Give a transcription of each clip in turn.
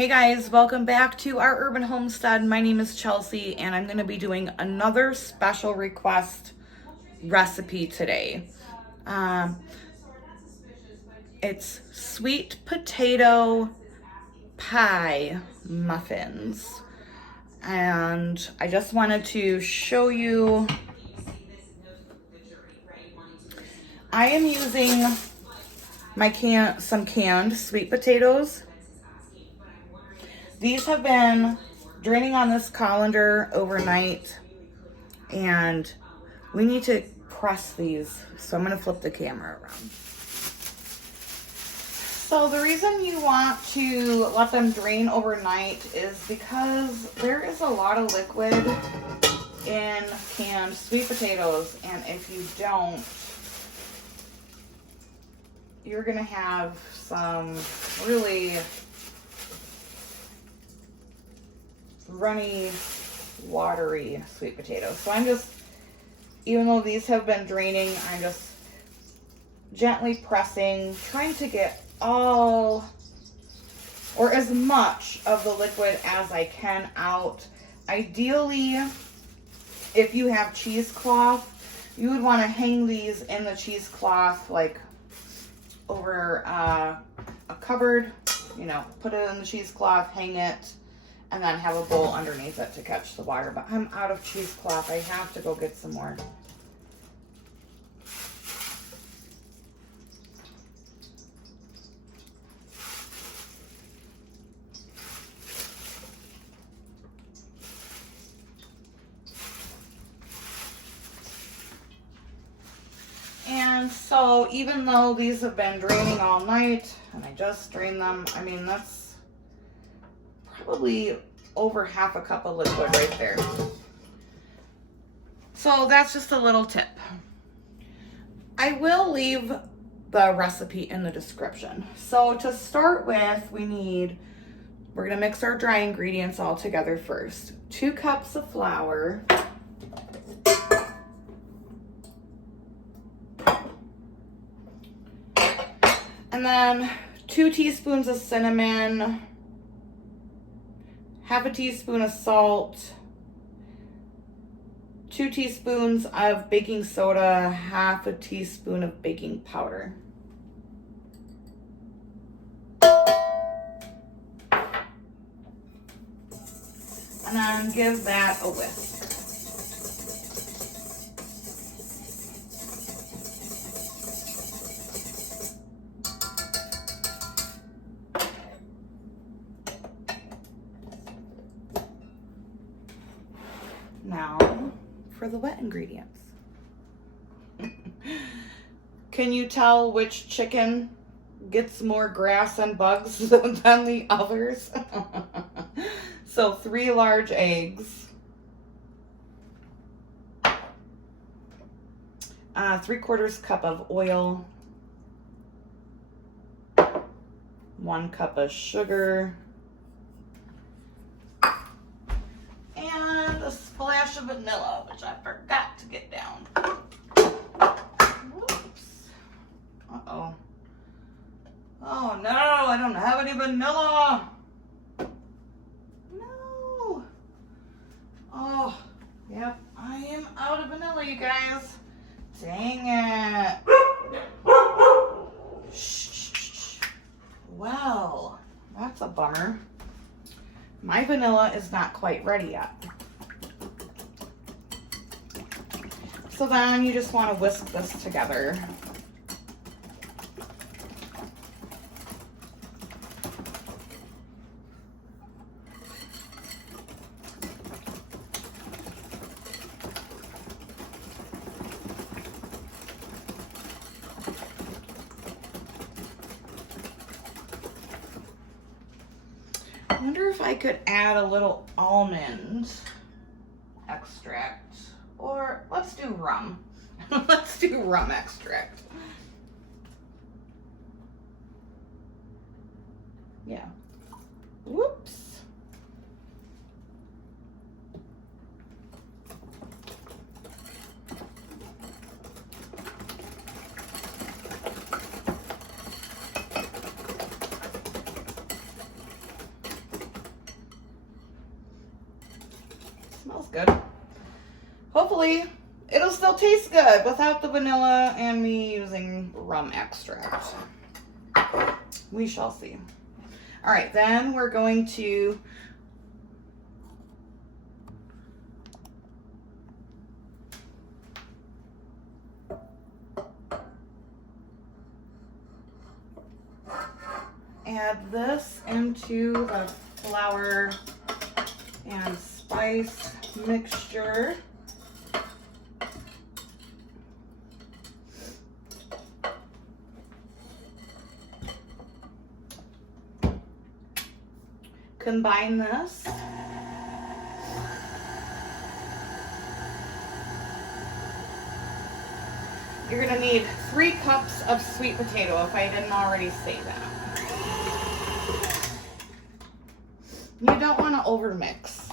Hey guys, welcome back to our urban homestead. My name is Chelsea and I'm going to be doing another special request recipe today. It's sweet potato pie muffins. And I just wanted to show you, I am using some canned sweet potatoes. These have been draining on this colander overnight, and we need to press these. So I'm going to flip the camera around. So the reason you want to let them drain overnight is because there is a lot of liquid in canned sweet potatoes, and if you don't, you're going to have some really runny, watery sweet potatoes. So I'm just, even though these have been draining, I'm just gently pressing, trying to get all or as much of the liquid as I can out. Ideally, if you have cheesecloth, you would want to hang these in the cheesecloth, like over a cupboard, you know, put it in the cheesecloth, hang it, and then have a bowl underneath it to catch the water. But I'm out of cheesecloth. I have to go get some more. And so even though these have been draining all night, and I just drained them, I mean, that's probably over half a cup of liquid right there. So that's just a little tip. I will leave the recipe in the description. So to start with, we're gonna mix our dry ingredients all together first. 2 cups of flour. And then 2 teaspoons of cinnamon, half a teaspoon of salt, 2 teaspoons of baking soda, half a teaspoon of baking powder. And then give that a whisk. Now for the wet ingredients. Can you tell which chicken gets more grass and bugs than the others? So 3 large eggs, 3/4 cup of oil, 1 cup of sugar, and a splash of vanilla, which I forgot to get down. Whoops. Uh-oh. Oh no, I don't have any vanilla. No. Oh, yep, I am out of vanilla, you guys. Dang it. Shh. Well, that's a bummer. My vanilla is not quite ready yet. So then you just want to whisk this together. I wonder if I could add a little almond extract, or let's do rum. Let's do rum extract. Yeah. Whoops. smells good. Hopefully it'll still taste good without the vanilla and me using rum extract. We shall see. All right, then we're going to add this into the flour and spice mixture. Combine this. You're gonna need 3 cups of sweet potato if I didn't already say that. You don't want to overmix.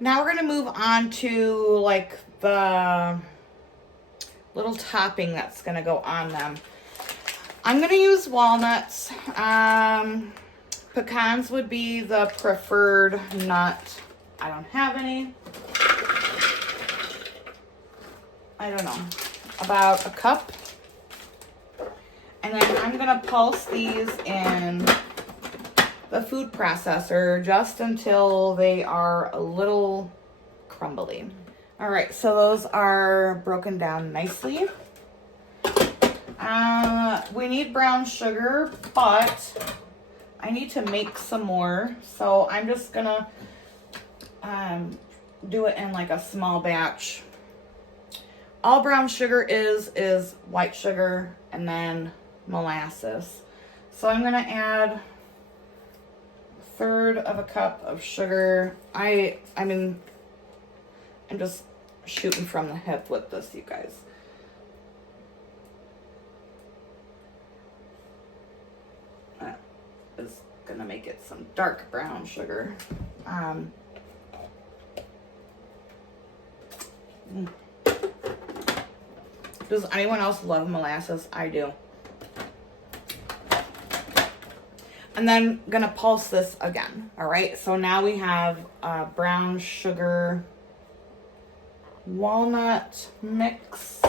Now we're going to move on to like the little topping that's going to go on them. I'm going to use walnuts. Pecans would be the preferred nut. I don't have any. I don't know, about a cup. And then I'm going to pulse these in the food processor just until they are a little crumbly. All right, so those are broken down nicely. We need brown sugar, but I need to make some more. So I'm just gonna do it in like a small batch. All brown sugar is white sugar and then molasses. So I'm gonna add 1/3 of a cup of sugar. I mean, I'm just shooting from the hip with this, you guys. That is gonna make it some dark brown sugar. Does anyone else love molasses? I do. And then gonna pulse this again. All right, so now we have brown sugar walnut mix.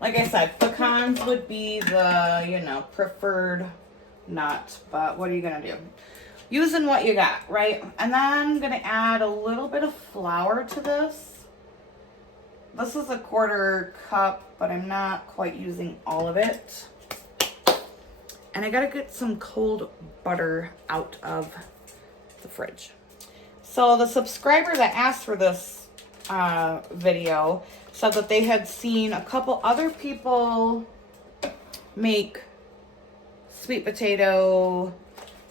Like I said, pecans would be the, you know, preferred nut, but what are you gonna do? Using what you got, right? And then I'm gonna add a little bit of flour to this. This is a 1/4 cup, but I'm not quite using all of it. And I gotta get some cold butter out of the fridge. So the subscriber that asked for this video said that they had seen a couple other people make sweet potato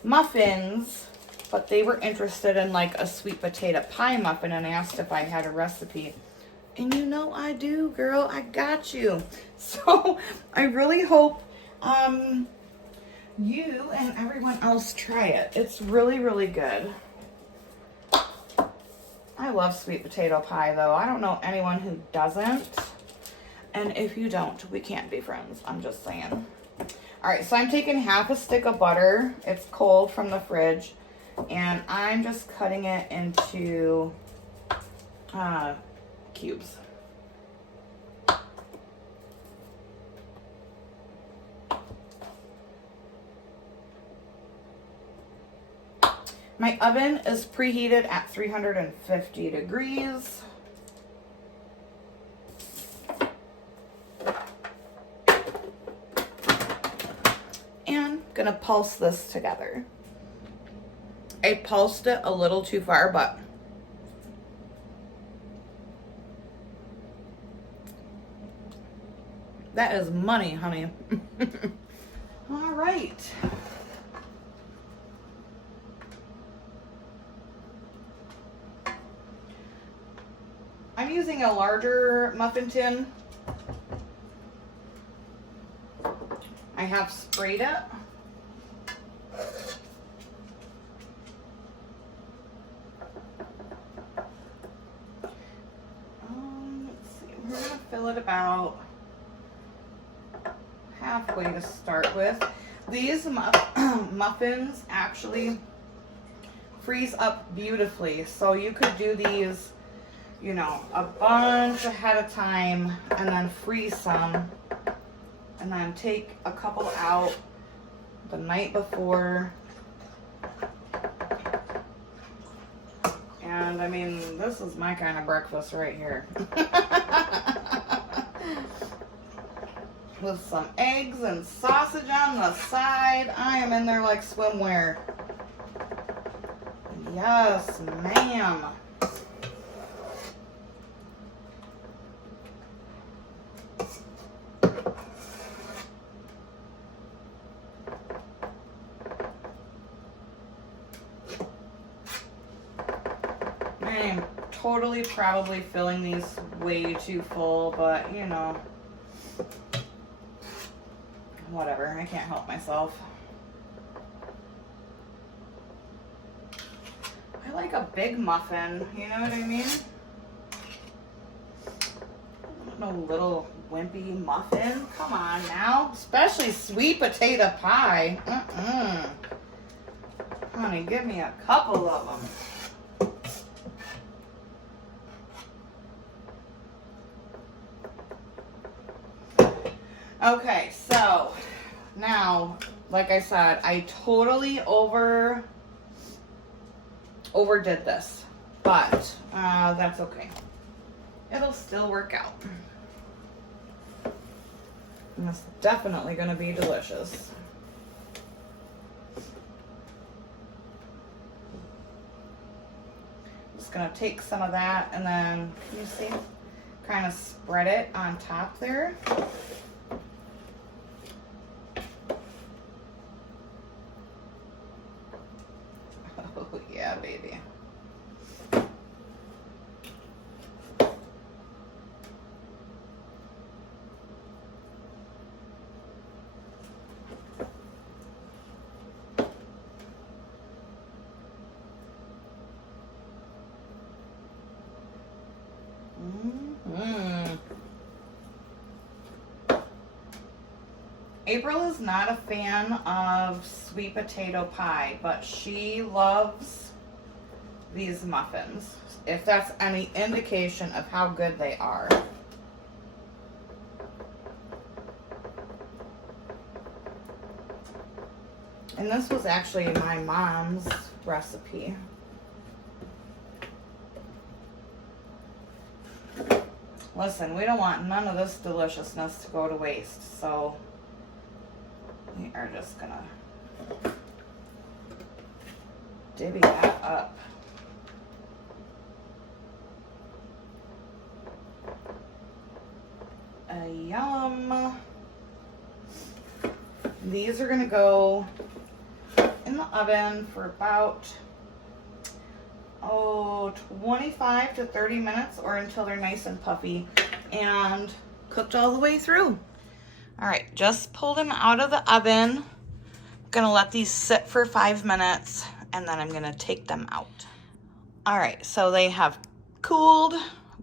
muffins, but they were interested in like a sweet potato pie muffin and asked if I had a recipe. And you know I do, girl. I got you. So I really hope you and everyone else try it. It's really, really good. I love sweet potato pie, though. I don't know anyone who doesn't. And if you don't, we can't be friends. I'm just saying. All right, so I'm taking 1/2 stick of butter. It's cold from the fridge. And I'm just cutting it into cubes. My oven is preheated at 350 degrees. And gonna pulse this together. I pulsed it a little too far, but That is money, honey. All right. I'm using a larger muffin tin. I have sprayed it. Let's see, we're gonna fill it about halfway to start with. These muffins actually freeze up beautifully, so you could do these, you know, a bunch ahead of time and then freeze some and then take a couple out the night before. And I mean, this is my kind of breakfast right here. With some eggs and sausage on the side. I am in there like swimwear. Yes, ma'am. I am totally probably filling these way too full, but you know, whatever, I can't help myself. I like a big muffin, you know what I mean? No little wimpy muffin, come on now, especially sweet potato pie. Honey, give me a couple of them. Okay, so now, like I said, I totally overdid this, but that's okay. It'll still work out. And it's definitely going to be delicious. Just going to take some of that and then, can you see, kind of spread it on top there. Oh, yeah, baby. April is not a fan of sweet potato pie, but she loves these muffins, if that's any indication of how good they are. And this was actually my mom's recipe. Listen, we don't want none of this deliciousness to go to waste, so we are just gonna divvy that up. Yum. These are gonna go in the oven for about 25 to 30 minutes, or until they're nice and puffy and cooked all the way through. All right, just pulled them out of the oven. I'm gonna let these sit for 5 minutes and then I'm gonna take them out. All right, so they have cooled,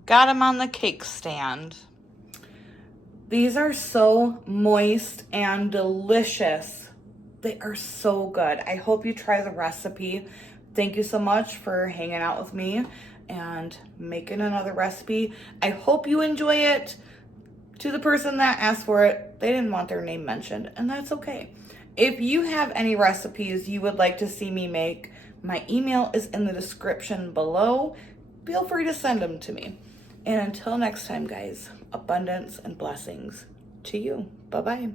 got them on the cake stand. These are so moist and delicious. They are so good. I hope you try the recipe. Thank you so much for hanging out with me and making another recipe. I hope you enjoy it. To the person that asked for it, they didn't want their name mentioned, and that's okay. If you have any recipes you would like to see me make, my email is in the description below. Feel free to send them to me. And until next time, guys, abundance and blessings to you. Bye-bye.